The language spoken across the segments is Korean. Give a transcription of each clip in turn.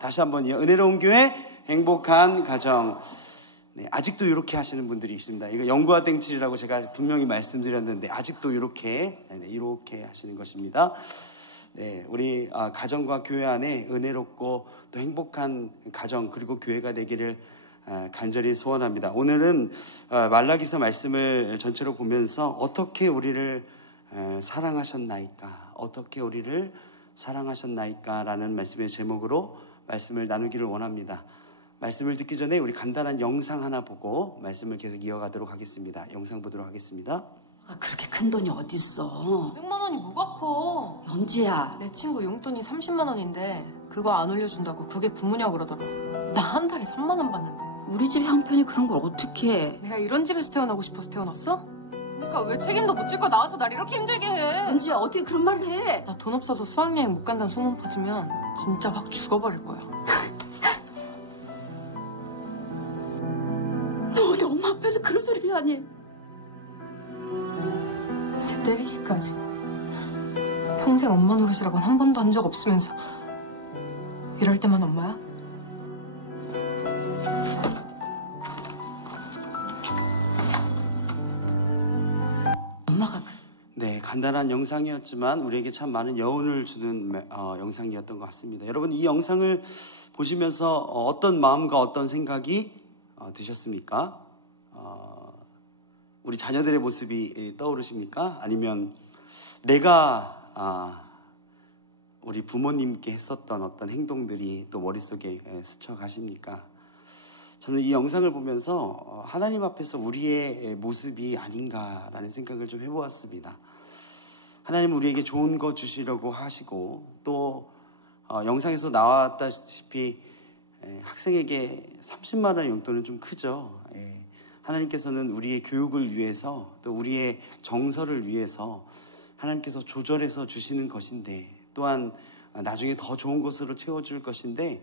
다시 한번요. 은혜로운 교회, 행복한 가정. 네, 아직도 이렇게 하시는 분들이 있습니다. 이거 영구와 땡칠이라고 제가 분명히 말씀드렸는데 아직도 이렇게 하시는 것입니다. 네, 우리 가정과 교회 안에 은혜롭고 또 행복한 가정 그리고 교회가 되기를 간절히 소원합니다. 오늘은 말라기서 말씀을 전체로 보면서 어떻게 우리를 사랑하셨나이까, 어떻게 우리를 사랑하셨나이까 라는 말씀의 제목으로 말씀을 나누기를 원합니다. 말씀을 듣기 전에 우리 간단한 영상 하나 보고 말씀을 계속 이어가도록 하겠습니다. 영상 보도록 하겠습니다. 그렇게 큰 돈이 어딨어? 100만 원이 뭐가 커? 연지야, 내 친구 용돈이 30만 원인데 그거 안 올려준다고 그게 부모냐고 그러더라. 나 한 달에 3만 원 받는데. 우리 집 형편이 그런 걸 어떻게 해? 내가 이런 집에서 태어나고 싶어서 태어났어? 그러니까 왜 책임도 못 지고 나와서 날 이렇게 힘들게 해? 연지야, 어떻게 그런 말을 해? 나 돈 없어서 수학여행 못 간다는 소문 퍼지면 진짜 확 죽어버릴 거야. 너 어디 엄마 앞에서 그런 소리를 하니? 이제 때리기까지. 평생 엄마 노릇이라고는 한 번도 한 적 없으면서 이럴 때만 엄마야? 엄마가 네, 간단한 영상이었지만 우리에게 참 많은 여운을 주는 영상이었던 것 같습니다. 여러분, 이 영상을 보시면서 어떤 마음과 어떤 생각이 드셨습니까? 우리 자녀들의 모습이 떠오르십니까? 아니면 내가 우리 부모님께 했었던 어떤 행동들이 또 머릿속에 스쳐가십니까? 저는 이 영상을 보면서 하나님 앞에서 우리의 모습이 아닌가라는 생각을 좀 해보았습니다. 하나님은 우리에게 좋은 거 주시려고 하시고 또 영상에서 나왔다시피 학생에게 30만 원의 용돈은 좀 크죠. 하나님께서는 우리의 교육을 위해서 또 우리의 정서를 위해서 하나님께서 조절해서 주시는 것인데 또한 나중에 더 좋은 것으로 채워줄 것인데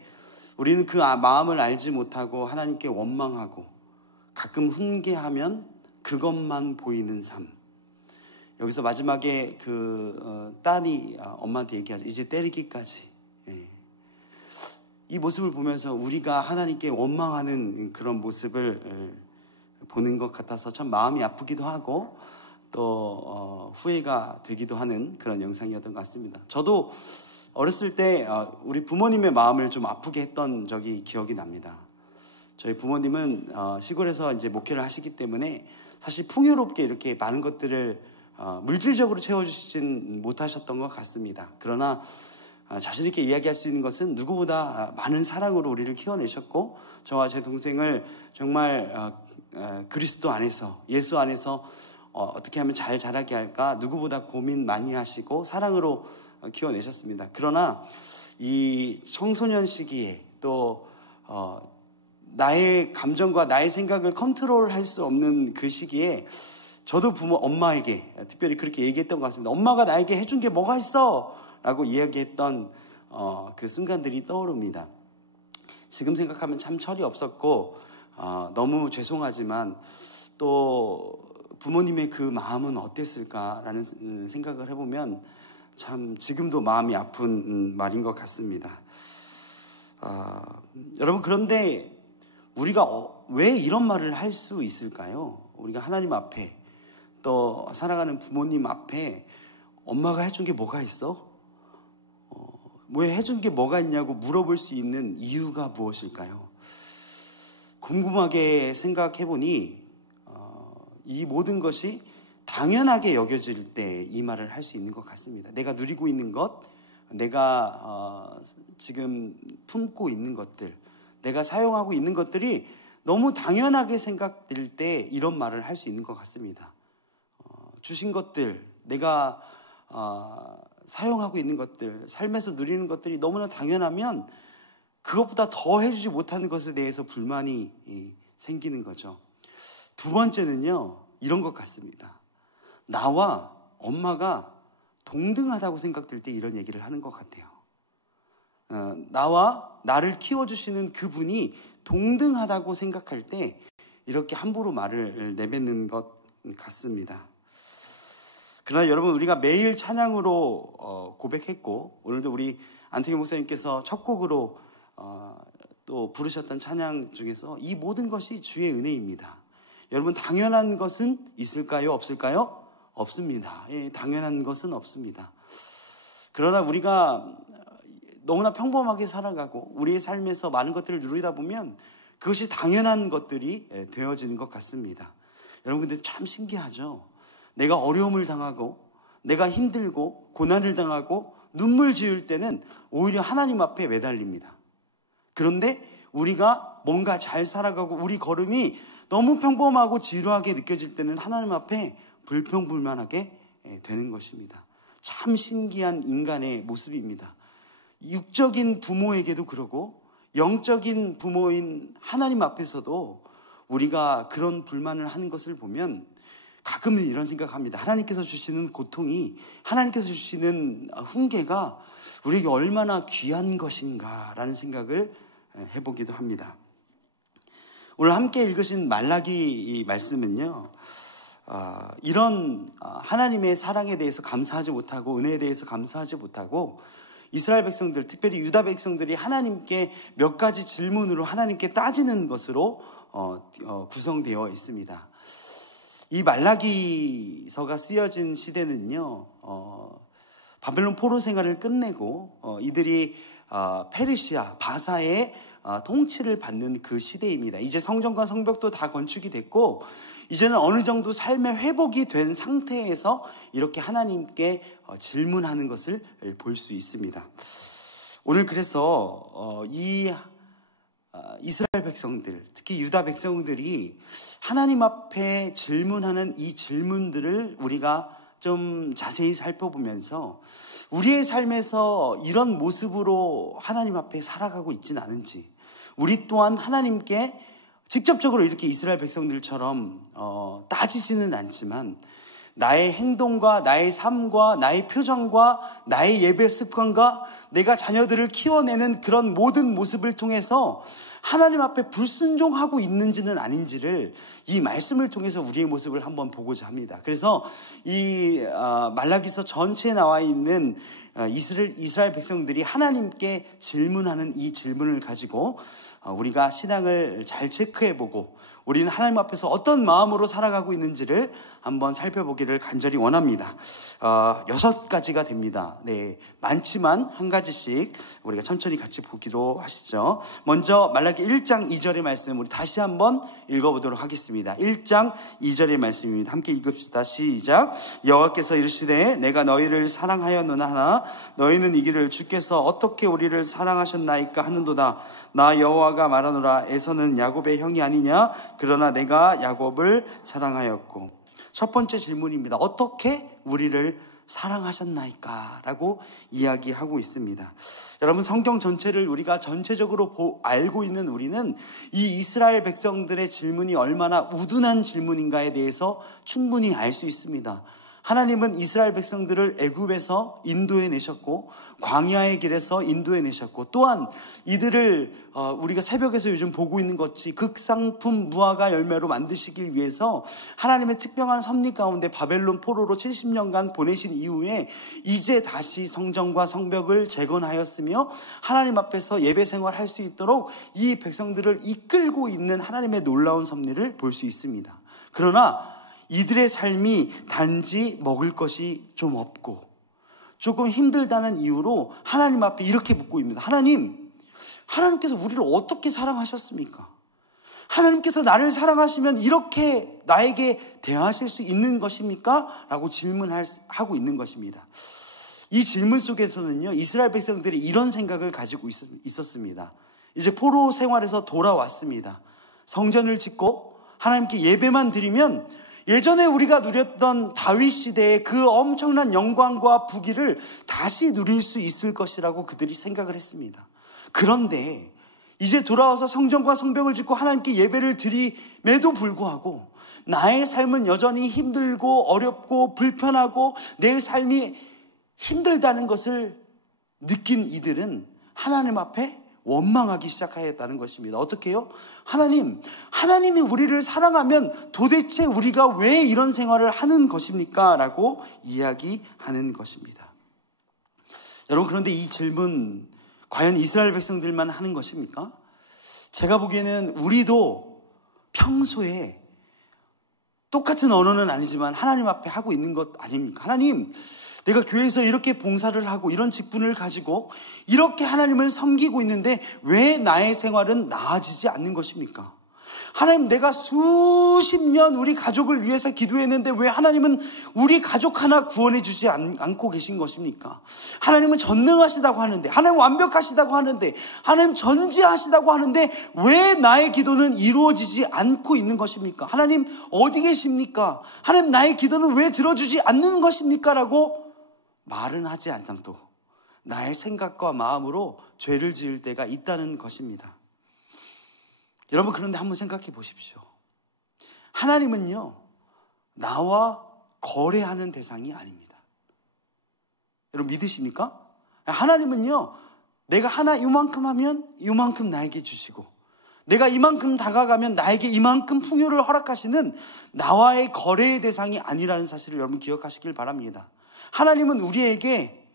우리는 그 마음을 알지 못하고 하나님께 원망하고 가끔 훈계하면 그것만 보이는 삶. 여기서 마지막에 딸이 엄마한테 얘기하죠. 이제 때리기까지. 이 모습을 보면서 우리가 하나님께 원망하는 그런 모습을 보는 것 같아서 참 마음이 아프기도 하고 또 후회가 되기도 하는 그런 영상이었던 것 같습니다. 저도 어렸을 때 우리 부모님의 마음을 좀 아프게 했던 적이 기억이 납니다. 저희 부모님은 시골에서 이제 목회를 하시기 때문에 사실 풍요롭게 이렇게 많은 것들을 물질적으로 채워주시진 못하셨던 것 같습니다. 그러나 자신 있게 이야기할 수 있는 것은 누구보다 많은 사랑으로 우리를 키워내셨고 저와 제 동생을 정말 그리스도 안에서 예수 안에서 어떻게 하면 잘 자라게 할까 누구보다 고민 많이 하시고 사랑으로 키워내셨습니다. 그러나 이 청소년 시기에 또 나의 감정과 나의 생각을 컨트롤할 수 없는 그 시기에 저도 엄마에게 특별히 그렇게 얘기했던 것 같습니다. 엄마가 나에게 해준 게 뭐가 있어? 라고 이야기했던 그 순간들이 떠오릅니다. 지금 생각하면 참 철이 없었고 너무 죄송하지만 또 부모님의 그 마음은 어땠을까라는 생각을 해보면 참 지금도 마음이 아픈 말인 것 같습니다. 여러분, 그런데 우리가 왜 이런 말을 할 수 있을까요? 우리가 하나님 앞에 또 사랑하는 부모님 앞에 엄마가 해준 게 뭐가 있어? 왜 해준 게 뭐가 있냐고 물어볼 수 있는 이유가 무엇일까요? 궁금하게 생각해보니 이 모든 것이 당연하게 여겨질 때 이 말을 할 수 있는 것 같습니다. 내가 누리고 있는 것, 내가 지금 품고 있는 것들, 내가 사용하고 있는 것들이 너무 당연하게 생각될 때 이런 말을 할 수 있는 것 같습니다. 주신 것들, 내가 사용하고 있는 것들, 삶에서 누리는 것들이 너무나 당연하면 그것보다 더 해주지 못하는 것에 대해서 불만이 생기는 거죠. 두 번째는요, 이런 것 같습니다. 나와 엄마가 동등하다고 생각될 때 이런 얘기를 하는 것 같아요. 나와 나를 키워주시는 그분이 동등하다고 생각할 때 이렇게 함부로 말을 내뱉는 것 같습니다. 그러나 여러분, 우리가 매일 찬양으로 고백했고 오늘도 우리 안태규 목사님께서 첫 곡으로 또 부르셨던 찬양 중에서 이 모든 것이 주의 은혜입니다. 여러분, 당연한 것은 있을까요? 없을까요? 없습니다. 예, 당연한 것은 없습니다. 그러나 우리가 너무나 평범하게 살아가고 우리의 삶에서 많은 것들을 누리다 보면 그것이 당연한 것들이 되어지는 것 같습니다. 여러분, 근데 참 신기하죠? 내가 어려움을 당하고 내가 힘들고 고난을 당하고 눈물 지을 때는 오히려 하나님 앞에 매달립니다. 그런데 우리가 뭔가 잘 살아가고 우리 걸음이 너무 평범하고 지루하게 느껴질 때는 하나님 앞에 불평불만하게 되는 것입니다. 참 신기한 인간의 모습입니다. 육적인 부모에게도 그러고 영적인 부모인 하나님 앞에서도 우리가 그런 불만을 하는 것을 보면 가끔은 이런 생각합니다. 하나님께서 주시는 고통이, 하나님께서 주시는 훈계가 우리에게 얼마나 귀한 것인가라는 생각을 해보기도 합니다. 오늘 함께 읽으신 말라기 말씀은요, 이런 하나님의 사랑에 대해서 감사하지 못하고 은혜에 대해서 감사하지 못하고 이스라엘 백성들, 특별히 유다 백성들이 하나님께 몇 가지 질문으로 하나님께 따지는 것으로 구성되어 있습니다. 이 말라기서가 쓰여진 시대는요, 바벨론 포로 생활을 끝내고 이들이 페르시아, 바사의 통치를 받는 그 시대입니다. 이제 성전과 성벽도 다 건축이 됐고 이제는 어느 정도 삶의 회복이 된 상태에서 이렇게 하나님께 질문하는 것을 볼 수 있습니다. 오늘 그래서 이 이스라엘 백성들, 특히 유다 백성들이 하나님 앞에 질문하는 이 질문들을 우리가 좀 자세히 살펴보면서 우리의 삶에서 이런 모습으로 하나님 앞에 살아가고 있지는 않은지, 우리 또한 하나님께 직접적으로 이렇게 이스라엘 백성들처럼 따지지는 않지만 나의 행동과 나의 삶과 나의 표정과 나의 예배 습관과 내가 자녀들을 키워내는 그런 모든 모습을 통해서 하나님 앞에 불순종하고 있는지는 아닌지를 이 말씀을 통해서 우리의 모습을 한번 보고자 합니다. 그래서 이 말라기서 전체에 나와 있는 이스라엘 백성들이 하나님께 질문하는 이 질문을 가지고 우리가 신앙을 잘 체크해보고 우리는 하나님 앞에서 어떤 마음으로 살아가고 있는지를 한번 살펴보기를 간절히 원합니다. 6가지가 됩니다. 네, 많지만 한 가지씩 우리가 천천히 같이 보기로 하시죠. 먼저 말라기 1장 2절의 말씀 우리 다시 한번 읽어보도록 하겠습니다. 1장 2절의 말씀입니다. 함께 읽읍시다. 시작. 여호와께서 이르시되 내가 너희를 사랑하였노나 하나 너희는 이기를 주께서 어떻게 우리를 사랑하셨나이까 하는도다. 나 여호와가 말하노라. 에서는 야곱의 형이 아니냐? 그러나 내가 야곱을 사랑하였고. 첫 번째 질문입니다. 어떻게 우리를 사랑하셨나이까? 라고 이야기하고 있습니다. 여러분, 성경 전체를 우리가 전체적으로 알고 있는 우리는 이 이스라엘 백성들의 질문이 얼마나 우둔한 질문인가에 대해서 충분히 알 수 있습니다. 하나님은 이스라엘 백성들을 애굽에서 인도해 내셨고 광야의 길에서 인도해 내셨고 또한 이들을 우리가 새벽에서 요즘 보고 있는 것이 극상품 무화과 열매로 만드시기 위해서 하나님의 특별한 섭리 가운데 바벨론 포로로 70년간 보내신 이후에 이제 다시 성전과 성벽을 재건하였으며 하나님 앞에서 예배 생활할 수 있도록 이 백성들을 이끌고 있는 하나님의 놀라운 섭리를 볼 수 있습니다. 그러나 이들의 삶이 단지 먹을 것이 좀 없고 조금 힘들다는 이유로 하나님 앞에 이렇게 묻고 있습니다. 하나님께서 우리를 어떻게 사랑하셨습니까? 하나님께서 나를 사랑하시면 이렇게 나에게 대하실 수 있는 것입니까? 라고 질문하고 있는 것입니다. 이 질문 속에서는요, 이스라엘 백성들이 이런 생각을 가지고 있었습니다. 이제 포로 생활에서 돌아왔습니다. 성전을 짓고 하나님께 예배만 드리면 예전에 우리가 누렸던 다윗 시대의 그 엄청난 영광과 부귀를 다시 누릴 수 있을 것이라고 그들이 생각을 했습니다. 그런데 이제 돌아와서 성전과 성벽을 짓고 하나님께 예배를 드림에도 불구하고 나의 삶은 여전히 힘들고 어렵고 불편하고 내 삶이 힘들다는 것을 느낀 이들은 하나님 앞에 원망하기 시작하였다는 것입니다. 어떻게 해요? 하나님이 우리를 사랑하면 도대체 우리가 왜 이런 생활을 하는 것입니까? 라고 이야기하는 것입니다. 여러분, 그런데 이 질문 과연 이스라엘 백성들만 하는 것입니까? 제가 보기에는 우리도 평소에 똑같은 언어는 아니지만 하나님 앞에 하고 있는 것 아닙니까? 하나님, 내가 교회에서 이렇게 봉사를 하고 이런 직분을 가지고 이렇게 하나님을 섬기고 있는데 왜 나의 생활은 나아지지 않는 것입니까? 하나님, 내가 수십 년 우리 가족을 위해서 기도했는데 왜 하나님은 우리 가족 하나 구원해 주지 않고 계신 것입니까? 하나님은 전능하시다고 하는데, 하나님 완벽하시다고 하는데, 하나님 전지하시다고 하는데 왜 나의 기도는 이루어지지 않고 있는 것입니까? 하나님 어디 계십니까? 하나님, 나의 기도는 왜 들어주지 않는 것입니까? 라고 말은 하지 않아도 나의 생각과 마음으로 죄를 지을 때가 있다는 것입니다. 여러분, 그런데 한번 생각해 보십시오. 하나님은요, 나와 거래하는 대상이 아닙니다. 여러분 믿으십니까? 하나님은요, 내가 하나 이만큼 하면 이만큼 나에게 주시고, 내가 이만큼 다가가면 나에게 이만큼 풍요를 허락하시는 나와의 거래의 대상이 아니라는 사실을 여러분 기억하시길 바랍니다. 하나님은 우리에게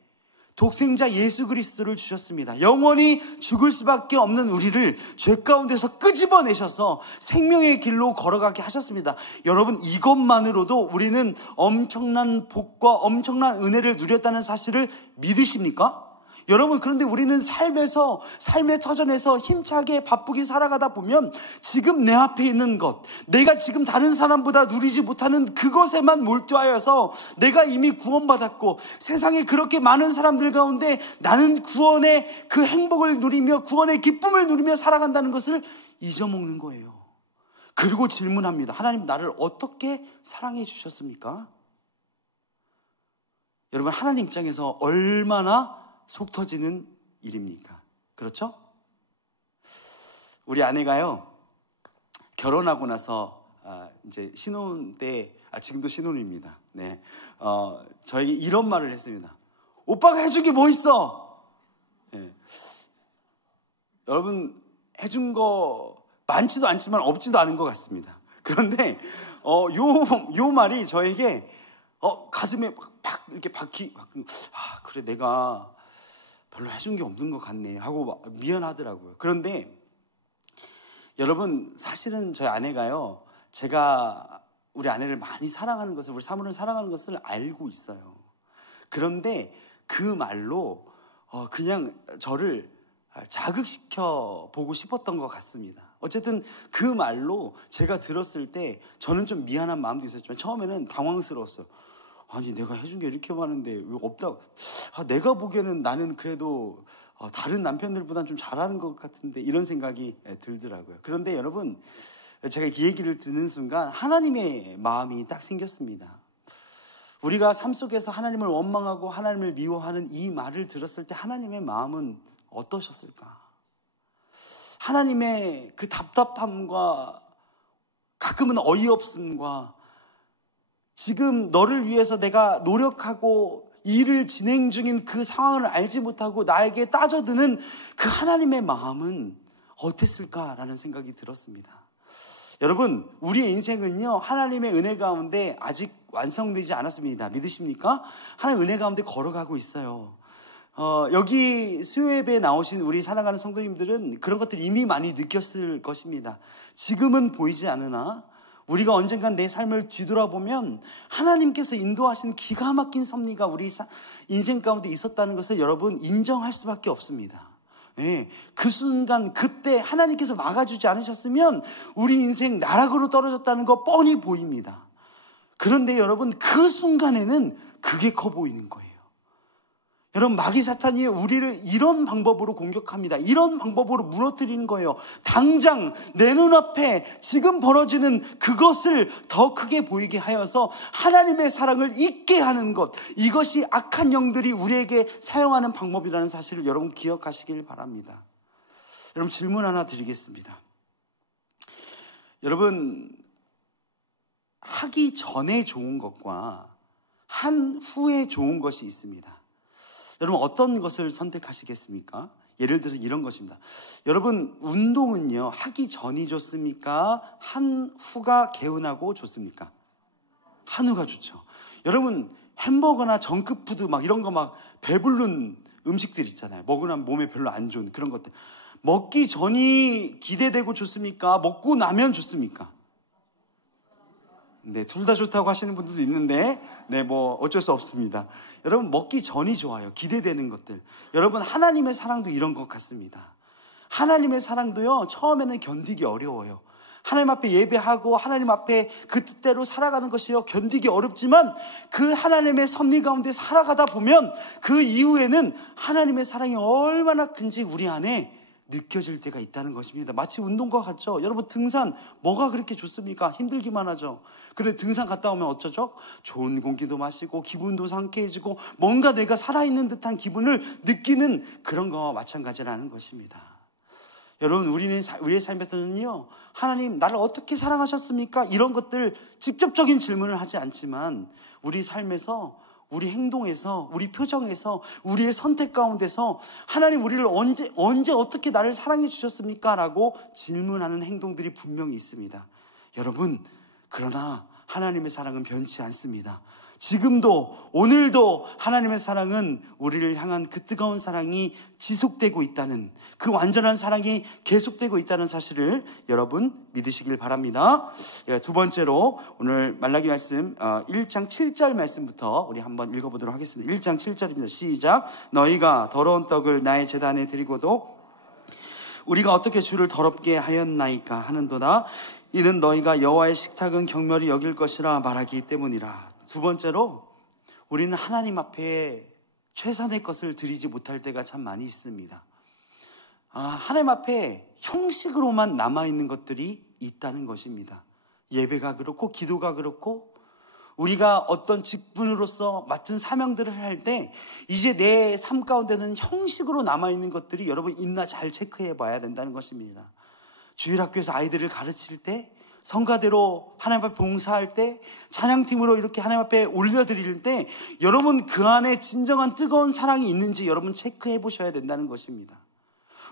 독생자 예수 그리스도를 주셨습니다. 영원히 죽을 수밖에 없는 우리를 죄 가운데서 끄집어내셔서 생명의 길로 걸어가게 하셨습니다. 여러분, 이것만으로도 우리는 엄청난 복과 엄청난 은혜를 누렸다는 사실을 믿으십니까? 여러분, 그런데 우리는 삶의 터전에서 힘차게 바쁘게 살아가다 보면 지금 내 앞에 있는 것, 내가 지금 다른 사람보다 누리지 못하는 그것에만 몰두하여서 내가 이미 구원받았고 세상에 그렇게 많은 사람들 가운데 나는 구원의 그 행복을 누리며 구원의 기쁨을 누리며 살아간다는 것을 잊어먹는 거예요. 그리고 질문합니다. 하나님, 나를 어떻게 사랑해 주셨습니까? 여러분, 하나님 입장에서 얼마나 속 터지는 일입니까? 그렇죠? 우리 아내가요, 결혼하고 나서 이제 신혼 때, 지금도 신혼입니다. 네, 저에게 이런 말을 했습니다. 오빠가 해준 게 뭐 있어? 네. 여러분, 해준 거 많지도 않지만 없지도 않은 것 같습니다. 그런데 요 말이 저에게 가슴에 팍 이렇게 그래, 내가 별로 해준 게 없는 것 같네 하고 미안하더라고요. 그런데 여러분, 사실은 저희 아내가요, 제가 우리 아내를 많이 사랑하는 것을, 우리 사모를 사랑하는 것을 알고 있어요. 그런데 그 말로 그냥 저를 자극시켜 보고 싶었던 것 같습니다. 어쨌든 그 말로 제가 들었을 때 저는 좀 미안한 마음도 있었지만 처음에는 당황스러웠어요. 아니, 내가 해준 게 이렇게 많은데 왜 없다? 내가 보기에는 나는 그래도 다른 남편들보다는 좀 잘하는 것 같은데, 이런 생각이 들더라고요. 그런데 여러분, 제가 이 얘기를 듣는 순간 하나님의 마음이 딱 생겼습니다. 우리가 삶 속에서 하나님을 원망하고 하나님을 미워하는 이 말을 들었을 때 하나님의 마음은 어떠셨을까? 하나님의 그 답답함과 가끔은 어이없음과 지금 너를 위해서 내가 노력하고 일을 진행 중인 그 상황을 알지 못하고 나에게 따져드는 그 하나님의 마음은 어땠을까라는 생각이 들었습니다. 여러분, 우리의 인생은요, 하나님의 은혜 가운데 아직 완성되지 않았습니다. 믿으십니까? 하나님의 은혜 가운데 걸어가고 있어요. 여기 수요예배에 나오신 우리 사랑하는 성도님들은 그런 것들 이미 많이 느꼈을 것입니다. 지금은 보이지 않으나 우리가 언젠간 내 삶을 뒤돌아보면 하나님께서 인도하신 기가 막힌 섭리가 우리 인생 가운데 있었다는 것을 여러분 인정할 수밖에 없습니다. 네, 그 순간 그때 하나님께서 막아주지 않으셨으면 우리 인생 나락으로 떨어졌다는 거 뻔히 보입니다. 그런데 여러분, 그 순간에는 그게 커 보이는 거예요. 여러분, 마귀 사탄이 우리를 이런 방법으로 공격합니다. 이런 방법으로 무너뜨리는 거예요. 당장 내 눈앞에 지금 벌어지는 그것을 더 크게 보이게 하여서 하나님의 사랑을 잊게 하는 것, 이것이 악한 영들이 우리에게 사용하는 방법이라는 사실을 여러분 기억하시길 바랍니다. 여러분, 질문 하나 드리겠습니다. 여러분, 하기 전에 좋은 것과 한 후에 좋은 것이 있습니다. 여러분, 어떤 것을 선택하시겠습니까? 예를 들어서 이런 것입니다. 여러분, 운동은요, 하기 전이 좋습니까? 한 후가 개운하고 좋습니까? 한 후가 좋죠. 여러분, 햄버거나 정크푸드 막 이런 거 막 배부른 음식들 있잖아요. 먹으면 몸에 별로 안 좋은 그런 것들. 먹기 전이 기대되고 좋습니까? 먹고 나면 좋습니까? 네, 둘 다 좋다고 하시는 분들도 있는데, 네, 뭐 어쩔 수 없습니다. 여러분, 먹기 전이 좋아요. 기대되는 것들. 여러분, 하나님의 사랑도 이런 것 같습니다. 하나님의 사랑도요, 처음에는 견디기 어려워요. 하나님 앞에 예배하고 하나님 앞에 그 뜻대로 살아가는 것이요, 견디기 어렵지만 그 하나님의 섭리 가운데 살아가다 보면 그 이후에는 하나님의 사랑이 얼마나 큰지 우리 안에 느껴질 때가 있다는 것입니다. 마치 운동과 같죠? 여러분, 등산 뭐가 그렇게 좋습니까? 힘들기만 하죠. 그래, 등산 갔다 오면 어쩌죠? 좋은 공기도 마시고 기분도 상쾌해지고 뭔가 내가 살아있는 듯한 기분을 느끼는 그런 거와 마찬가지라는 것입니다. 여러분, 우리의 삶에서는요, 하나님 나를 어떻게 사랑하셨습니까? 이런 것들 직접적인 질문을 하지 않지만 우리 삶에서, 우리 행동에서, 우리 표정에서, 우리의 선택 가운데서 하나님 우리를 언제 어떻게 나를 사랑해 주셨습니까? 라고 질문하는 행동들이 분명히 있습니다. 여러분, 그러나 하나님의 사랑은 변치 않습니다. 지금도, 오늘도 하나님의 사랑은 우리를 향한 그 뜨거운 사랑이 지속되고 있다는, 그 완전한 사랑이 계속되고 있다는 사실을 여러분 믿으시길 바랍니다. 두 번째로 오늘 말라기 말씀 1장 7절 말씀부터 우리 한번 읽어보도록 하겠습니다. 1장 7절입니다. 시작. 너희가 더러운 떡을 나의 제단에 드리고도 우리가 어떻게 주를 더럽게 하였나이까 하는도다. 이는 너희가 여호와의 식탁은 경멸히 여길 것이라 말하기 때문이라. 두 번째로, 우리는 하나님 앞에 최선의 것을 드리지 못할 때가 참 많이 있습니다. 하나님 앞에 형식으로만 남아있는 것들이 있다는 것입니다. 예배가 그렇고 기도가 그렇고 우리가 어떤 직분으로서 맡은 사명들을 할 때 이제 내 삶 가운데는 형식으로 남아있는 것들이 여러분 있나 잘 체크해 봐야 된다는 것입니다. 주일학교에서 아이들을 가르칠 때, 성가대로 하나님 앞에 봉사할 때, 찬양팀으로 이렇게 하나님 앞에 올려드릴 때 여러분 그 안에 진정한 뜨거운 사랑이 있는지 여러분 체크해 보셔야 된다는 것입니다.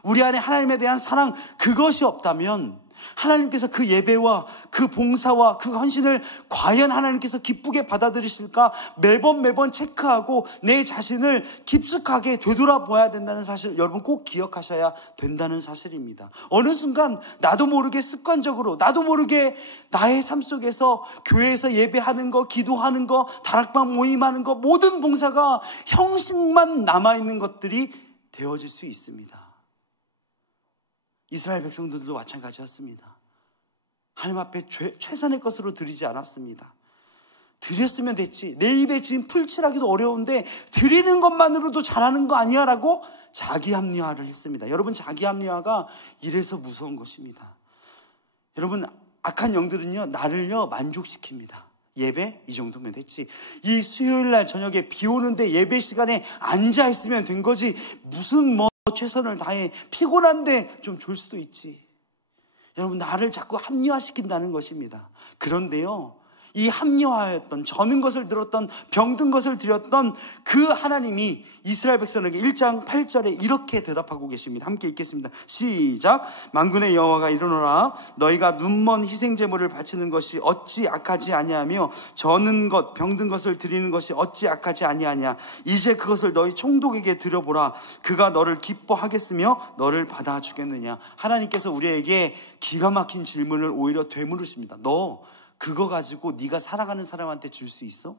우리 안에 하나님에 대한 사랑, 그것이 없다면 하나님께서 그 예배와 그 봉사와 그 헌신을 과연 하나님께서 기쁘게 받아들이실까 매번 체크하고 내 자신을 깊숙하게 되돌아봐야 된다는 사실, 여러분 꼭 기억하셔야 된다는 사실입니다. 어느 순간 나도 모르게 습관적으로, 나도 모르게 나의 삶 속에서 교회에서 예배하는 거, 기도하는 거, 다락방 모임하는 거, 모든 봉사가 형식만 남아있는 것들이 되어질 수 있습니다. 이스라엘 백성들도 마찬가지였습니다. 하나님 앞에 최선의 것으로 드리지 않았습니다. 드렸으면 됐지. 내 입에 지금 풀칠하기도 어려운데 드리는 것만으로도 잘하는 거 아니야? 라고 자기 합리화를 했습니다. 여러분, 자기 합리화가 이래서 무서운 것입니다. 여러분, 악한 영들은요, 나를요 만족시킵니다. 예배? 이 정도면 됐지. 이 수요일날 저녁에 비 오는데 예배 시간에 앉아있으면 된 거지. 무슨 최선을 다해 피곤한데 좀 졸 수도 있지. 여러분, 나를 자꾸 합리화시킨다는 것입니다. 그런데요, 이 합리화였던, 저는 것을 들었던, 병든 것을 드렸던 그 하나님이 이스라엘 백성에게 1장 8절에 이렇게 대답하고 계십니다. 함께 읽겠습니다. 시작. 만군의 여호와가 이르노라. 너희가 눈먼 희생제물을 바치는 것이 어찌 악하지 아니하며 저는 것, 병든 것을 드리는 것이 어찌 악하지 아니하냐. 이제 그것을 너희 총독에게 드려보라. 그가 너를 기뻐하겠으며 너를 받아주겠느냐. 하나님께서 우리에게 기가 막힌 질문을 오히려 되물으십니다. 너 그거 가지고 네가 사랑하는 사람한테 줄 수 있어?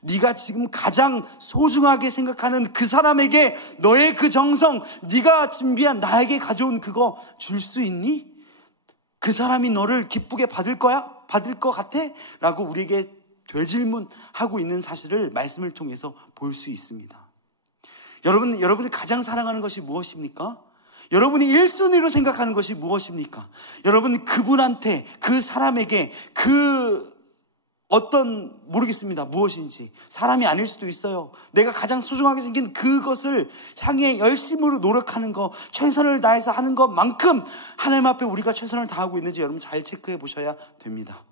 네가 지금 가장 소중하게 생각하는 그 사람에게 너의 그 정성, 네가 준비한 나에게 가져온 그거 줄 수 있니? 그 사람이 너를 기쁘게 받을 거야? 받을 것 같아? 라고 우리에게 되질문하고 있는 사실을 말씀을 통해서 볼 수 있습니다. 여러분이 가장 사랑하는 것이 무엇입니까? 여러분이 1순위로 생각하는 것이 무엇입니까? 여러분, 그분한테, 그 사람에게, 모르겠습니다. 무엇인지. 사람이 아닐 수도 있어요. 내가 가장 소중하게 생긴 그것을 향해 열심으로 노력하는 것, 최선을 다해서 하는 것만큼 하나님 앞에 우리가 최선을 다하고 있는지 여러분 잘 체크해 보셔야 됩니다.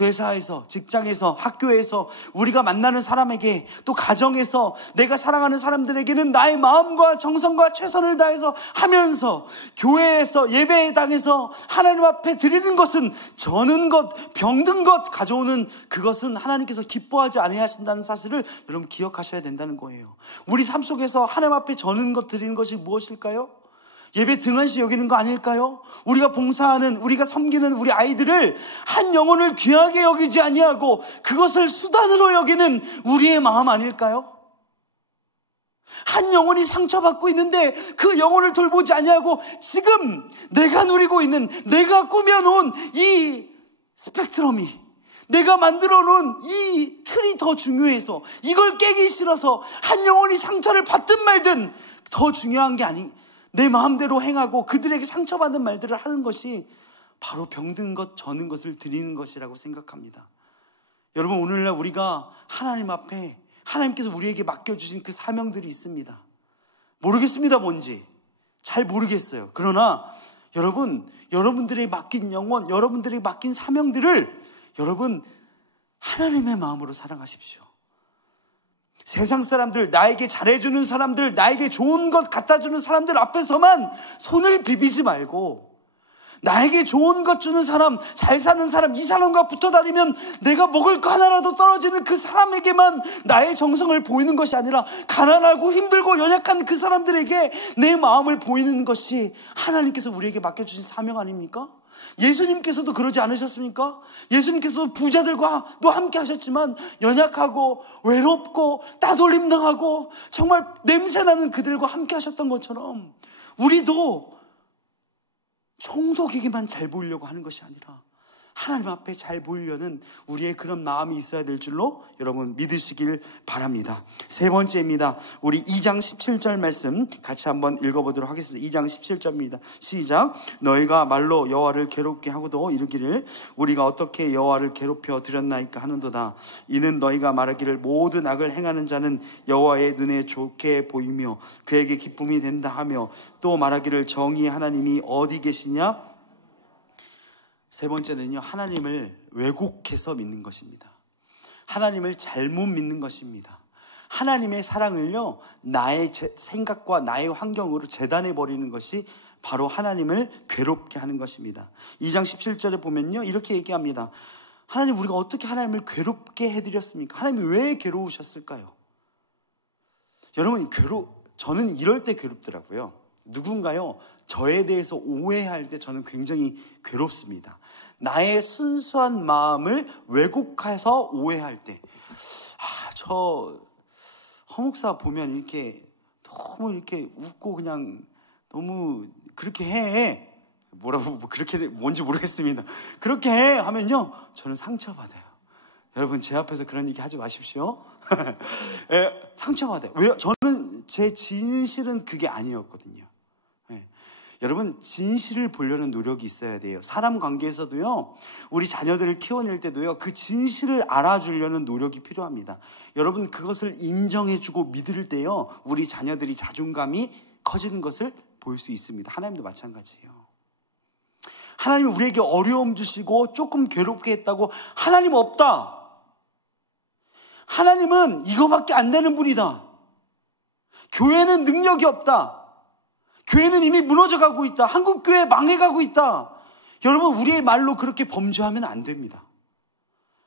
회사에서, 직장에서, 학교에서, 우리가 만나는 사람에게, 또 가정에서, 내가 사랑하는 사람들에게는 나의 마음과 정성과 최선을 다해서 하면서, 교회에서, 예배당에서 하나님 앞에 드리는 것은 저는 것, 병든 것 가져오는 그것은 하나님께서 기뻐하지 아니하신다는 사실을 여러분 기억하셔야 된다는 거예요. 우리 삶 속에서 하나님 앞에 저는 것 드리는 것이 무엇일까요? 예배 등한시 여기는 거 아닐까요? 우리가 봉사하는, 우리가 섬기는 우리 아이들을 한 영혼을 귀하게 여기지 아니하고 그것을 수단으로 여기는 우리의 마음 아닐까요? 한 영혼이 상처받고 있는데 그 영혼을 돌보지 아니하고 지금 내가 누리고 있는, 내가 꾸며놓은 이 스펙트럼이, 내가 만들어 놓은 이 틀이 더 중요해서 이걸 깨기 싫어서 한 영혼이 상처를 받든 말든 더 중요한 게 아닌, 내 마음대로 행하고 그들에게 상처받는 말들을 하는 것이 바로 병든 것, 저는 것을 드리는 것이라고 생각합니다. 여러분, 오늘날 우리가 하나님 앞에 하나님께서 우리에게 맡겨주신 그 사명들이 있습니다. 모르겠습니다, 뭔지. 잘 모르겠어요. 그러나 여러분, 여러분들에게 맡긴 영혼, 여러분들에게 맡긴 사명들을 여러분 하나님의 마음으로 사랑하십시오. 세상 사람들, 나에게 잘해주는 사람들, 나에게 좋은 것 갖다주는 사람들 앞에서만 손을 비비지 말고, 나에게 좋은 것 주는 사람, 잘 사는 사람, 이 사람과 붙어 다니면 내가 먹을 거 하나라도 떨어지는 그 사람에게만 나의 정성을 보이는 것이 아니라 가난하고 힘들고 연약한 그 사람들에게 내 마음을 보이는 것이 하나님께서 우리에게 맡겨주신 사명 아닙니까? 예수님께서도 그러지 않으셨습니까? 예수님께서도 부자들과도 함께 하셨지만 연약하고 외롭고 따돌림 당하고 정말 냄새나는 그들과 함께 하셨던 것처럼 우리도 총독에게만 잘 보이려고 하는 것이 아니라 하나님 앞에 잘 보이려는 우리의 그런 마음이 있어야 될 줄로 여러분 믿으시길 바랍니다. 세 번째입니다. 우리 2장 17절 말씀 같이 한번 읽어보도록 하겠습니다. 2장 17절입니다. 시작. 너희가 말로 여호와를 괴롭게 하고도 이르기를 우리가 어떻게 여호와를 괴롭혀 드렸나이까 하는도다. 이는 너희가 말하기를 모든 악을 행하는 자는 여호와의 눈에 좋게 보이며 그에게 기쁨이 된다 하며 또 말하기를 정의의 하나님이 어디 계시냐. 세 번째는요, 하나님을 왜곡해서 믿는 것입니다. 하나님을 잘못 믿는 것입니다. 하나님의 사랑을요, 나의 생각과 나의 환경으로 재단해버리는 것이 바로 하나님을 괴롭게 하는 것입니다. 2장 17절에 보면요, 이렇게 얘기합니다. 하나님, 우리가 어떻게 하나님을 괴롭게 해드렸습니까? 하나님이 왜 괴로우셨을까요? 여러분, 저는 이럴 때 괴롭더라고요. 누군가요, 저에 대해서 오해할 때 저는 굉장히 괴롭습니다. 나의 순수한 마음을 왜곡해서 오해할 때, 저 허목사 보면 이렇게 너무 이렇게 웃고 그냥 너무 그렇게 해. 뭐라고 그렇게 뭔지 모르겠습니다. 그렇게 해 하면요, 저는 상처받아요. 여러분, 제 앞에서 그런 얘기 하지 마십시오. 상처받아요. 왜요? 저는 제 진실은 그게 아니었거든요. 여러분, 진실을 보려는 노력이 있어야 돼요. 사람 관계에서도요, 우리 자녀들을 키워낼 때도요, 그 진실을 알아주려는 노력이 필요합니다. 여러분, 그것을 인정해주고 믿을 때요, 우리 자녀들이 자존감이 커지는 것을 볼 수 있습니다. 하나님도 마찬가지예요. 하나님이 우리에게 어려움 주시고 조금 괴롭게 했다고 하나님 없다. 하나님은 이거밖에 안 되는 분이다. 교회는 능력이 없다. 교회는 이미 무너져가고 있다. 한국교회 망해가고 있다. 여러분, 우리의 말로 그렇게 범죄하면 안 됩니다.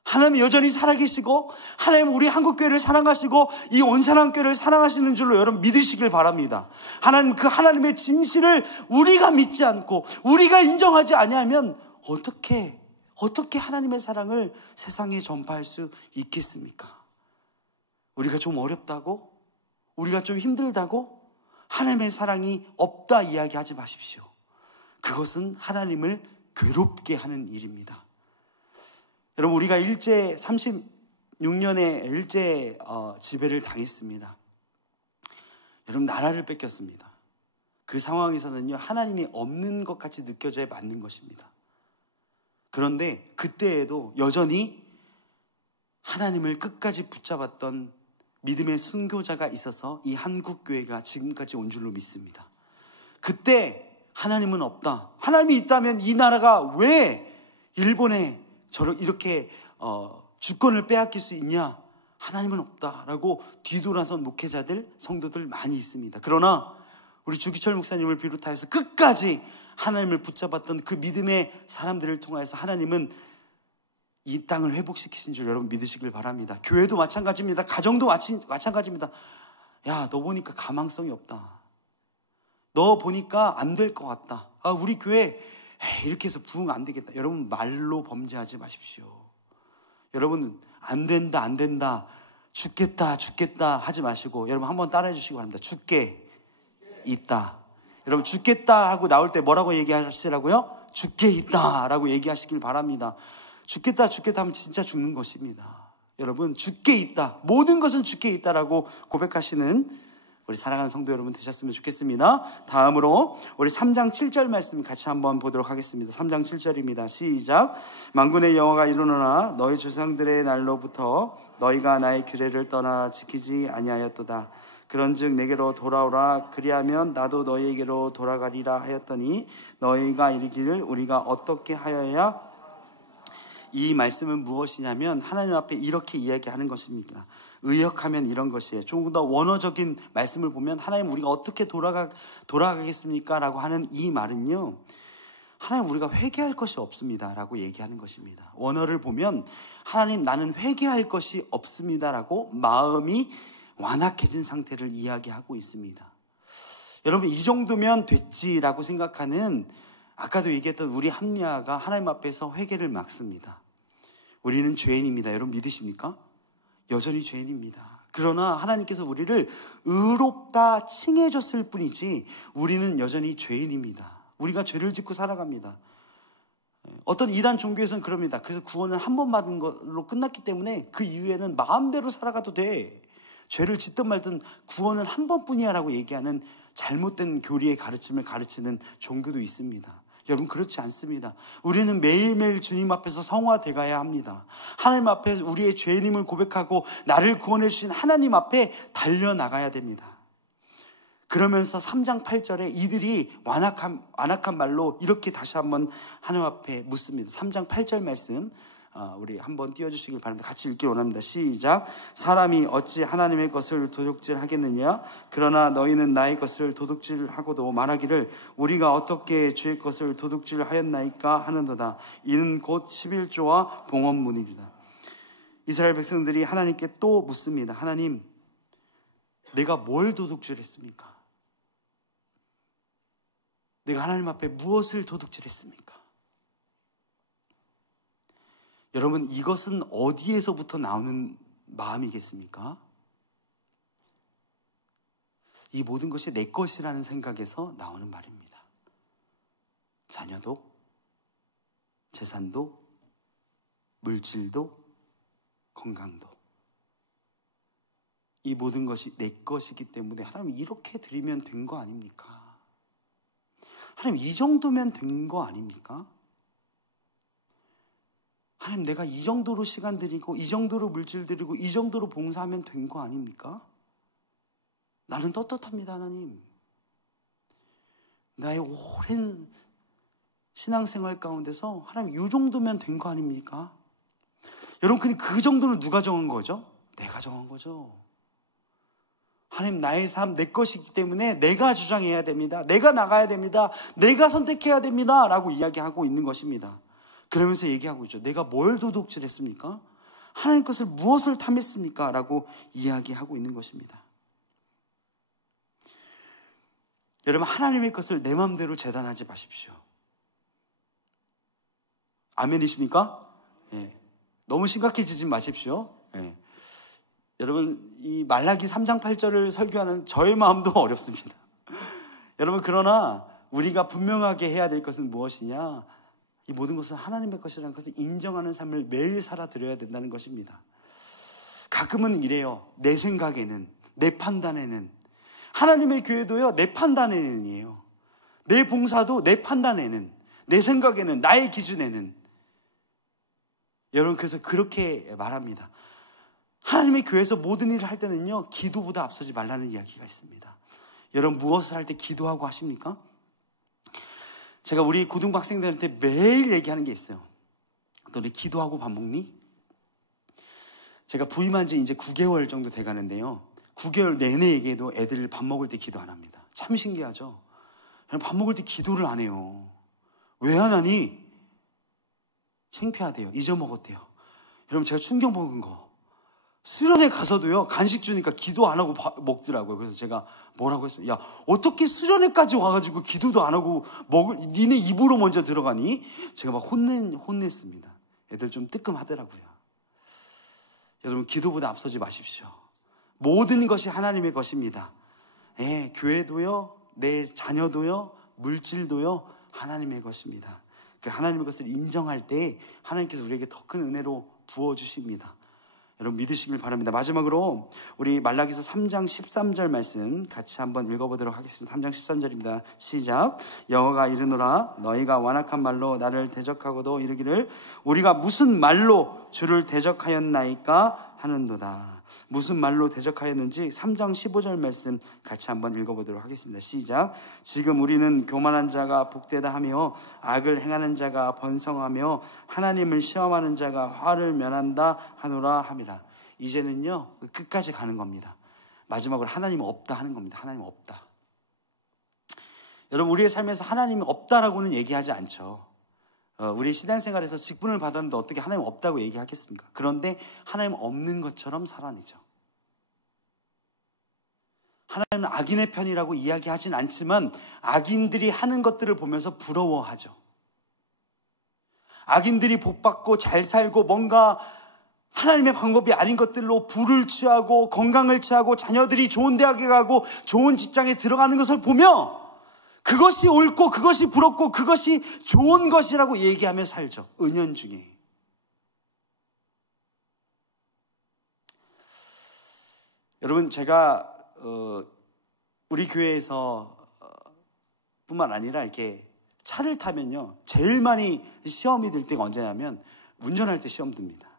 하나님은 여전히 살아계시고 하나님은 우리 한국교회를 사랑하시고 이 온사랑교회를 사랑하시는 줄로 여러분 믿으시길 바랍니다. 하나님, 그 하나님의 진실을 우리가 믿지 않고 우리가 인정하지 아니하면 어떻게 하나님의 사랑을 세상에 전파할 수 있겠습니까? 우리가 좀 어렵다고? 우리가 좀 힘들다고? 하나님의 사랑이 없다 이야기하지 마십시오. 그것은 하나님을 괴롭게 하는 일입니다. 여러분, 우리가 36년의 일제 지배를 당했습니다. 여러분, 나라를 뺏겼습니다. 그 상황에서는요, 하나님이 없는 것 같이 느껴져야 맞는 것입니다. 그런데 그때에도 여전히 하나님을 끝까지 붙잡았던 믿음의 순교자가 있어서 이 한국교회가 지금까지 온 줄로 믿습니다. 그때 하나님은 없다. 하나님이 있다면 이 나라가 왜 일본에 이렇게 주권을 빼앗길 수 있냐? 하나님은 없다라고 뒤돌아선 목회자들, 성도들 많이 있습니다. 그러나 우리 주기철 목사님을 비롯하여서 끝까지 하나님을 붙잡았던 그 믿음의 사람들을 통해서 하나님은 이 땅을 회복시키신 줄 여러분 믿으시길 바랍니다. 교회도 마찬가지입니다. 가정도 마찬가지입니다. 야, 너 보니까 가망성이 없다. 너 보니까 안 될 것 같다. 우리 교회 이렇게 해서 부흥 안 되겠다. 여러분 말로 범죄하지 마십시오. 여러분 안 된다, 죽겠다 하지 마시고 여러분 한번 따라해 주시기 바랍니다. 죽게 있다. 여러분 죽겠다 하고 나올 때 뭐라고 얘기하시라고요? 죽게 있다 라고 얘기하시길 바랍니다. 죽겠다 하면 진짜 죽는 것입니다. 여러분 죽게 있다, 모든 것은 죽게 있다라고 고백하시는 우리 사랑하는 성도 여러분 되셨으면 좋겠습니다. 다음으로 우리 3장 7절 말씀 같이 한번 보도록 하겠습니다. 3장 7절입니다. 시작. 만군의 여호와가 이르노나 너희 조상들의 날로부터 너희가 나의 규례를 떠나 지키지 아니하였도다. 그런즉 내게로 돌아오라. 그리하면 나도 너희에게로 돌아가리라 하였더니 너희가 이르기를 우리가 어떻게 하여야. 이 말씀은 무엇이냐면 하나님 앞에 이렇게 이야기하는 것입니다. 의역하면 이런 것이에요. 조금 더 원어적인 말씀을 보면 하나님 우리가 어떻게 돌아가겠습니까? 라고 하는 이 말은요, 하나님 우리가 회개할 것이 없습니다 라고 얘기하는 것입니다. 원어를 보면 하나님 나는 회개할 것이 없습니다 라고 마음이 완악해진 상태를 이야기하고 있습니다. 여러분 이 정도면 됐지라고 생각하는, 아까도 얘기했던 우리 합리화가 하나님 앞에서 회개를 막습니다. 우리는 죄인입니다. 여러분 믿으십니까? 여전히 죄인입니다. 그러나 하나님께서 우리를 의롭다 칭해줬을 뿐이지 우리는 여전히 죄인입니다. 우리가 죄를 짓고 살아갑니다. 어떤 이단 종교에서는 그럽니다. 그래서 구원을 한 번 받은 걸로 끝났기 때문에 그 이후에는 마음대로 살아가도 돼. 죄를 짓든 말든 구원은 한 번뿐이야 라고 얘기하는 잘못된 교리의 가르침을 가르치는 종교도 있습니다. 여러분 그렇지 않습니다. 우리는 매일매일 주님 앞에서 성화돼 가야 합니다. 하나님 앞에 우리의 죄인임을 고백하고 나를 구원해 주신 하나님 앞에 달려나가야 됩니다. 그러면서 3장 8절에 이들이 완악한 말로 이렇게 다시 한번 하나님 앞에 묻습니다. 3장 8절 말씀 우리 한번 띄워주시길 바랍니다. 같이 읽기 원합니다. 시작. 사람이 어찌 하나님의 것을 도둑질하겠느냐? 그러나 너희는 나의 것을 도둑질하고도 말하기를 우리가 어떻게 주의 것을 도둑질하였나이까 하는도다. 이는 곧 11조와 봉헌문이리라. 이스라엘 백성들이 하나님께 또 묻습니다. 하나님, 내가 뭘 도둑질했습니까? 내가 하나님 앞에 무엇을 도둑질했습니까? 여러분 이것은 어디에서부터 나오는 마음이겠습니까? 이 모든 것이 내 것이라는 생각에서 나오는 말입니다. 자녀도, 재산도, 물질도, 건강도, 이 모든 것이 내 것이기 때문에 하나님 이렇게 드리면 된 거 아닙니까? 하나님 이 정도면 된 거 아닙니까? 하나님 내가 이 정도로 시간 드리고 이 정도로 물질 드리고 이 정도로 봉사하면 된 거 아닙니까? 나는 떳떳합니다. 하나님 나의 오랜 신앙생활 가운데서 하나님 이 정도면 된 거 아닙니까? 여러분 근데 그 정도는 누가 정한 거죠? 내가 정한 거죠. 하나님 나의 삶 내 것이기 때문에 내가 주장해야 됩니다. 내가 나가야 됩니다. 내가 선택해야 됩니다 라고 이야기하고 있는 것입니다. 그러면서 얘기하고 있죠. 내가 뭘 도둑질했습니까? 하나님 것을 무엇을 탐했습니까? 라고 이야기하고 있는 것입니다. 여러분 하나님의 것을 내 마음대로 재단하지 마십시오. 아멘이십니까? 예. 너무 심각해지지 마십시오. 예. 여러분 이 말라기 3장 8절을 설교하는 저의 마음도 어렵습니다. 여러분 그러나 우리가 분명하게 해야 될 것은 무엇이냐? 이 모든 것은 하나님의 것이라는 것을 인정하는 삶을 매일 살아드려야 된다는 것입니다. 가끔은 이래요. 내 생각에는, 내 판단에는. 하나님의 교회도요, 내 판단에는이에요. 내 봉사도 내 판단에는, 내 생각에는, 나의 기준에는. 여러분 그래서 그렇게 말합니다. 하나님의 교회에서 모든 일을 할 때는요, 기도보다 앞서지 말라는 이야기가 있습니다. 여러분 무엇을 할 때 기도하고 하십니까? 제가 우리 고등학생들한테 매일 얘기하는 게 있어요. 너네 기도하고 밥 먹니? 제가 부임한 지 이제 9개월 정도 돼가는데요. 9개월 내내 얘기해도 애들 밥 먹을 때 기도 안 합니다. 참 신기하죠? 밥 먹을 때 기도를 안 해요. 왜 안 하니? 창피하대요. 잊어먹었대요. 여러분, 제가 충격 먹은 거. 수련회 가서도요, 간식 주니까 기도 안 하고 먹더라고요. 그래서 제가 뭐라고 했어요? 야, 어떻게 수련회까지 와가지고 기도도 안 하고 니네 입으로 먼저 들어가니? 제가 막 혼냈습니다. 애들 좀 뜨끔하더라고요. 여러분, 기도보다 앞서지 마십시오. 모든 것이 하나님의 것입니다. 예, 교회도요, 내 자녀도요, 물질도요, 하나님의 것입니다. 그 하나님의 것을 인정할 때 하나님께서 우리에게 더 큰 은혜로 부어주십니다. 여러분, 믿으시길 바랍니다. 마지막으로 우리 말라기서 3장 13절 말씀 같이 한번 읽어보도록 하겠습니다. 3장 13절입니다. 시작. 여호와가 이르노라 너희가 완악한 말로 나를 대적하고도 이르기를 우리가 무슨 말로 주를 대적하였나이까 하는도다. 무슨 말로 대적하였는지 3장 15절 말씀 같이 한번 읽어보도록 하겠습니다. 시작. 지금 우리는 교만한 자가 복되다 하며 악을 행하는 자가 번성하며 하나님을 시험하는 자가 화를 면한다 하노라 함이라. 이제는요, 끝까지 가는 겁니다. 마지막으로 하나님은 없다 하는 겁니다. 하나님은 없다. 여러분, 우리의 삶에서 하나님이 없다라고는 얘기하지 않죠. 우리 신앙생활에서 직분을 받았는데 어떻게 하나님 없다고 얘기하겠습니까? 그런데 하나님 없는 것처럼 살아내죠. 하나님은 악인의 편이라고 이야기하진 않지만 악인들이 하는 것들을 보면서 부러워하죠. 악인들이 복받고 잘 살고 뭔가 하나님의 방법이 아닌 것들로 부를 취하고 건강을 취하고 자녀들이 좋은 대학에 가고 좋은 직장에 들어가는 것을 보며 그것이 옳고 그것이 부럽고 그것이 좋은 것이라고 얘기하며 살죠. 은연중에. 여러분, 제가 우리 교회에서 뿐만 아니라 이렇게 차를 타면요, 제일 많이 시험이 들 때가 언제냐면 운전할 때 시험 듭니다.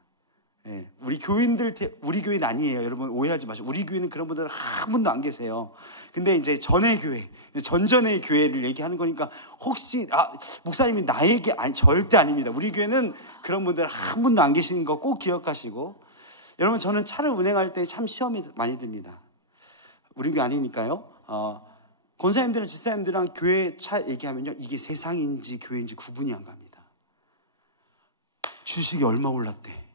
예, 우리 교회는 아니에요. 여러분 오해하지 마시고, 우리 교회는 그런 분들 한 분도 안 계세요. 근데 이제 전의 교회, 전전의 교회를 얘기하는 거니까 혹시 목사님이 나에게 아니, 절대 아닙니다. 우리 교회는 그런 분들 한 분도 안 계시는 거 꼭 기억하시고. 여러분, 저는 차를 운행할 때 참 시험이 많이 듭니다. 우리 교회 아니니까요. 권사님들은 집사님들이랑 교회 차 얘기하면요, 이게 세상인지 교회인지 구분이 안 갑니다. 주식이 얼마 올랐대.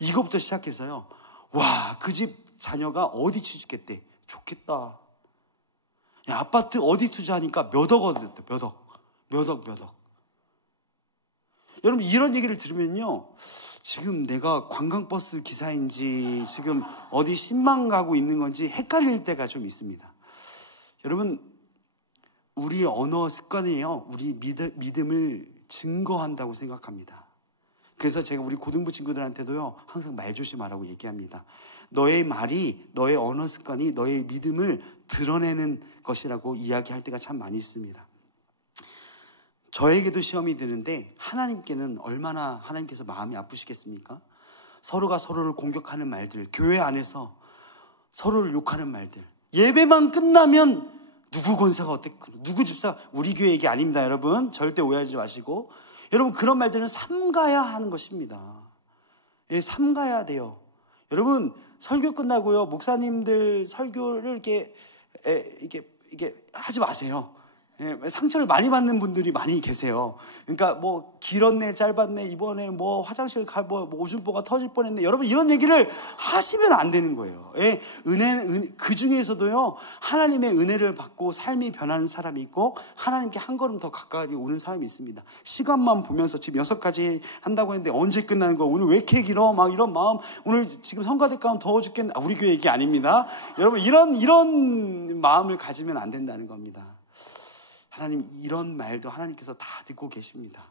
이것부터 시작해서요, 와, 그 집 자녀가 어디 취직했대. 좋겠다. 야, 아파트 어디 투자하니까 몇 억 얻었대. 몇 억. 여러분, 이런 얘기를 들으면요, 지금 내가 관광버스 기사인지 지금 어디 신망 가고 있는 건지 헷갈릴 때가 좀 있습니다. 여러분, 우리의 언어 습관이에요, 우리 믿음을 증거한다고 생각합니다. 그래서 제가 우리 고등부 친구들한테도요, 항상 말 조심하라고 얘기합니다. 너의 말이, 너의 언어 습관이 너의 믿음을 드러내는 것이라고 이야기할 때가 참 많이 있습니다. 저에게도 시험이 드는데 하나님께는 얼마나 하나님께서 마음이 아프시겠습니까? 서로가 서로를 공격하는 말들, 교회 안에서 서로를 욕하는 말들, 예배만 끝나면 누구 권사가 어땠고 누구 집사, 우리 교회 얘기 아닙니다. 여러분 절대 오해하지 마시고, 여러분 그런 말들은 삼가야 하는 것입니다. 예, 삼가야 돼요. 여러분 설교 끝나고요, 목사님들 설교를 이렇게 하지 마세요. 예, 상처를 많이 받는 분들이 많이 계세요. 그러니까 뭐 길었네, 짧았네, 이번에 뭐 화장실 뭐 오줌보가 터질 뻔했네. 여러분 이런 얘기를 하시면 안 되는 거예요. 예, 그 중에서도요, 하나님의 은혜를 받고 삶이 변하는 사람이 있고 하나님께 한 걸음 더 가까이 오는 사람이 있습니다. 시간만 보면서 지금 6가지 한다고 했는데 언제 끝나는 거야? 오늘 왜 이렇게 길어? 막 이런 마음. 오늘 지금 성가대 가면 더워 죽겠네. 우리 교회 얘기 아닙니다. 여러분 이런 마음을 가지면 안 된다는 겁니다. 하나님, 이런 말도 하나님께서 다 듣고 계십니다.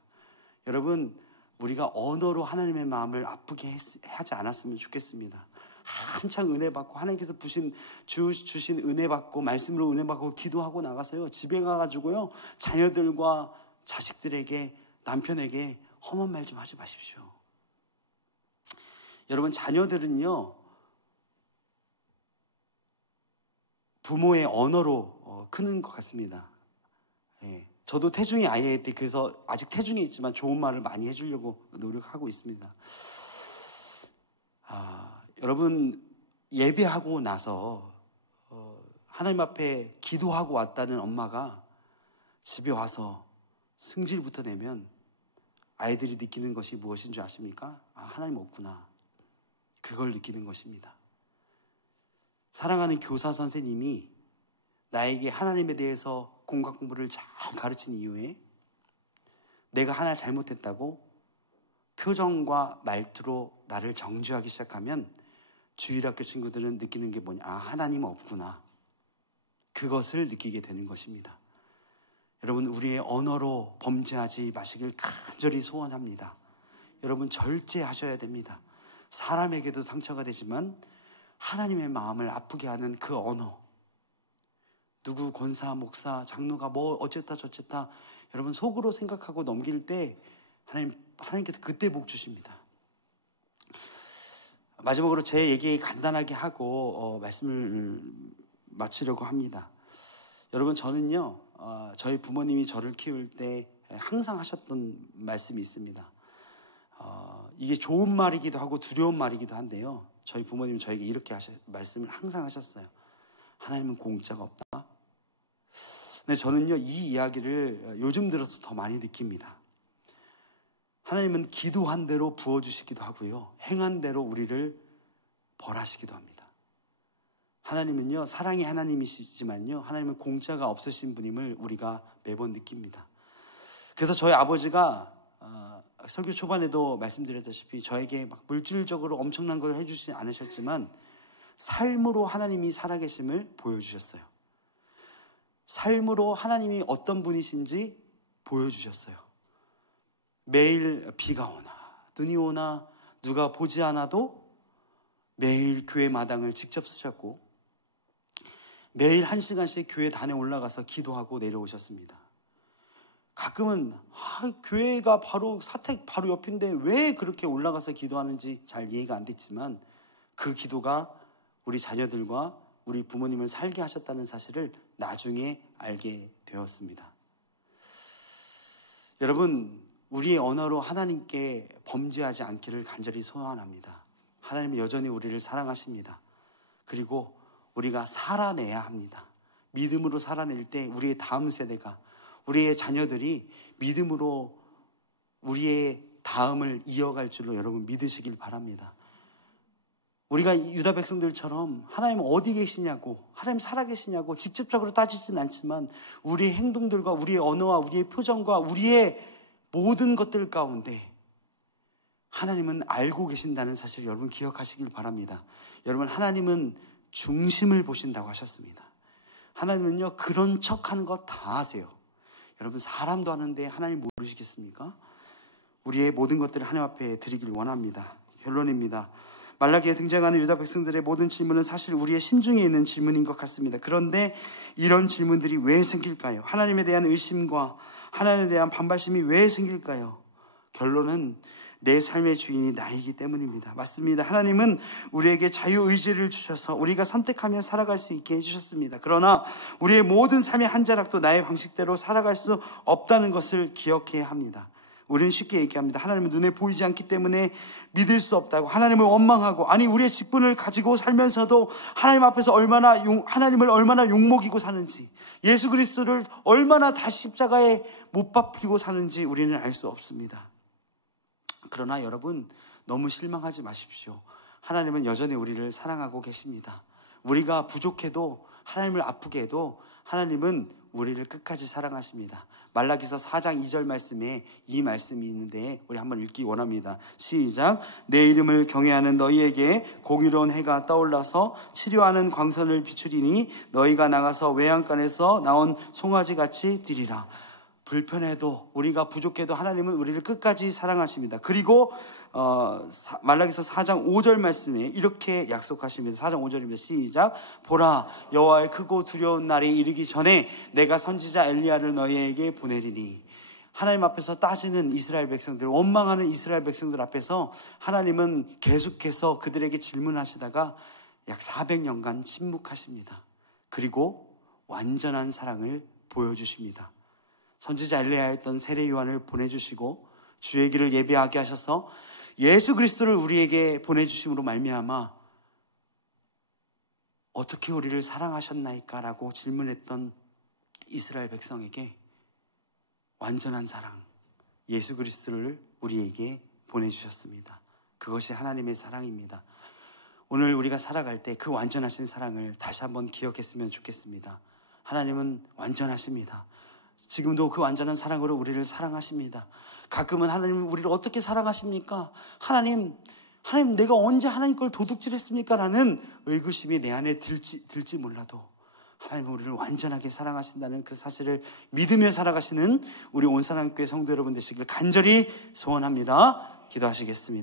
여러분, 우리가 언어로 하나님의 마음을 아프게 하지 않았으면 좋겠습니다. 한창 은혜 받고 하나님께서 주신 은혜 받고 말씀으로 은혜 받고 기도하고 나가서요, 집에 가가지고요, 자녀들과 자식들에게, 남편에게 험한 말 좀 하지 마십시오. 여러분, 자녀들은요, 부모의 언어로 크는 것 같습니다. 예, 저도 태중의 아이에 대해 그래서 아직 태중에 있지만 좋은 말을 많이 해주려고 노력하고 있습니다. 여러분 예배하고 나서 하나님 앞에 기도하고 왔다는 엄마가 집에 와서 승질부터 내면 아이들이 느끼는 것이 무엇인 줄 아십니까? 하나님 없구나. 그걸 느끼는 것입니다. 사랑하는 교사 선생님이 나에게 하나님에 대해서 공과 공부를 잘 가르친 이후에 내가 하나 잘못했다고 표정과 말투로 나를 정죄하기 시작하면 주일학교 친구들은 느끼는 게 뭐냐? 하나님 없구나. 그것을 느끼게 되는 것입니다. 여러분, 우리의 언어로 범죄하지 마시길 간절히 소원합니다. 여러분, 절제하셔야 됩니다. 사람에게도 상처가 되지만 하나님의 마음을 아프게 하는 그 언어, 누구 권사, 목사, 장로가 뭐 어쨌다 저쨌다 여러분 속으로 생각하고 넘길 때 하나님께서 그때 복 주십니다. 마지막으로 제 얘기 간단하게 하고 말씀을 마치려고 합니다. 여러분, 저는요 저희 부모님이 저를 키울 때 항상 하셨던 말씀이 있습니다. 이게 좋은 말이기도 하고 두려운 말이기도 한데요, 저희 부모님은 저에게 이렇게 말씀을 항상 하셨어요. 하나님은 공짜가 없다. 근데 저는요 이 이야기를 요즘 들어서 더 많이 느낍니다. 하나님은 기도한 대로 부어주시기도 하고요, 행한 대로 우리를 벌하시기도 합니다. 하나님은요 사랑의 하나님이시지만요 하나님은 공짜가 없으신 분임을 우리가 매번 느낍니다. 그래서 저희 아버지가 설교 초반에도 말씀드렸다시피 저에게 막 물질적으로 엄청난 걸 해주시지 않으셨지만 삶으로 하나님이 살아계심을 보여주셨어요. 삶으로 하나님이 어떤 분이신지 보여주셨어요. 매일 비가 오나 눈이 오나 누가 보지 않아도 매일 교회 마당을 직접 쓰셨고 매일 1시간씩 교회 단에 올라가서 기도하고 내려오셨습니다. 가끔은 교회가 바로 사택 바로 옆인데 왜 그렇게 올라가서 기도하는지 잘 이해가 안 됐지만 그 기도가 우리 자녀들과 우리 부모님을 살게 하셨다는 사실을 나중에 알게 되었습니다. 여러분, 우리의 언어로 하나님께 범죄하지 않기를 간절히 소원합니다. 하나님은 여전히 우리를 사랑하십니다. 그리고 우리가 살아내야 합니다. 믿음으로 살아낼 때 우리의 다음 세대가, 우리의 자녀들이 믿음으로 우리의 다음을 이어갈 줄로 여러분 믿으시길 바랍니다. 우리가 유다 백성들처럼 하나님 어디 계시냐고, 하나님 살아계시냐고 직접적으로 따지진 않지만 우리의 행동들과 우리의 언어와 우리의 표정과 우리의 모든 것들 가운데 하나님은 알고 계신다는 사실을 여러분 기억하시길 바랍니다. 여러분, 하나님은 중심을 보신다고 하셨습니다. 하나님은요 그런 척하는 거 다 아세요. 여러분, 사람도 하는데 하나님 모르시겠습니까? 우리의 모든 것들을 하나님 앞에 드리길 원합니다. 결론입니다. 말라기에 등장하는 유다 백성들의 모든 질문은 사실 우리의 심중에 있는 질문인 것 같습니다. 그런데 이런 질문들이 왜 생길까요? 하나님에 대한 의심과 하나님에 대한 반발심이 왜 생길까요? 결론은 내 삶의 주인이 나이기 때문입니다. 맞습니다. 하나님은 우리에게 자유의지를 주셔서 우리가 선택하며 살아갈 수 있게 해주셨습니다. 그러나 우리의 모든 삶의 한 자락도 나의 방식대로 살아갈 수 없다는 것을 기억해야 합니다. 우리는 쉽게 얘기합니다. 하나님은 눈에 보이지 않기 때문에 믿을 수 없다고, 하나님을 원망하고, 아니 우리의 직분을 가지고 살면서도 하나님 앞에서 하나님을 얼마나 욕먹이고 사는지, 예수 그리스도를 얼마나 다시 십자가에 못 박히고 사는지 우리는 알 수 없습니다. 그러나 여러분, 너무 실망하지 마십시오. 하나님은 여전히 우리를 사랑하고 계십니다. 우리가 부족해도, 하나님을 아프게 해도 하나님은 우리를 끝까지 사랑하십니다. 말라기서 4장 2절 말씀에 이 말씀이 있는데 우리 한번 읽기 원합니다. 시작. 내 이름을 경외하는 너희에게 공의로운 해가 떠올라서 치료하는 광선을 비추리니 너희가 나가서 외양간에서 나온 송아지같이 되리라. 불편해도, 우리가 부족해도 하나님은 우리를 끝까지 사랑하십니다. 그리고 말라기서 4장 5절 말씀에 이렇게 약속하십니다. 4장 5절입니다. 시작. 보라, 여호와의 크고 두려운 날이 이르기 전에 내가 선지자 엘리야를 너희에게 보내리니. 하나님 앞에서 따지는 이스라엘 백성들, 원망하는 이스라엘 백성들 앞에서 하나님은 계속해서 그들에게 질문하시다가 약 400년간 침묵하십니다. 그리고 완전한 사랑을 보여주십니다. 선지자 엘리야였던 세례 요한을 보내주시고 주의 길을 예비하게 하셔서 예수 그리스도를 우리에게 보내주심으로 말미암아 어떻게 우리를 사랑하셨나이까? 라고 질문했던 이스라엘 백성에게 완전한 사랑, 예수 그리스도를 우리에게 보내주셨습니다. 그것이 하나님의 사랑입니다. 오늘 우리가 살아갈 때 그 완전하신 사랑을 다시 한번 기억했으면 좋겠습니다. 하나님은 완전하십니다. 지금도 그 완전한 사랑으로 우리를 사랑하십니다. 가끔은 하나님은 우리를 어떻게 사랑하십니까? 하나님 내가 언제 하나님 걸 도둑질했습니까? 라는 의구심이 내 안에 들지 몰라도 하나님은 우리를 완전하게 사랑하신다는 그 사실을 믿으며 살아가시는 우리 온사랑교회 성도 여러분 되시길 간절히 소원합니다. 기도하시겠습니다.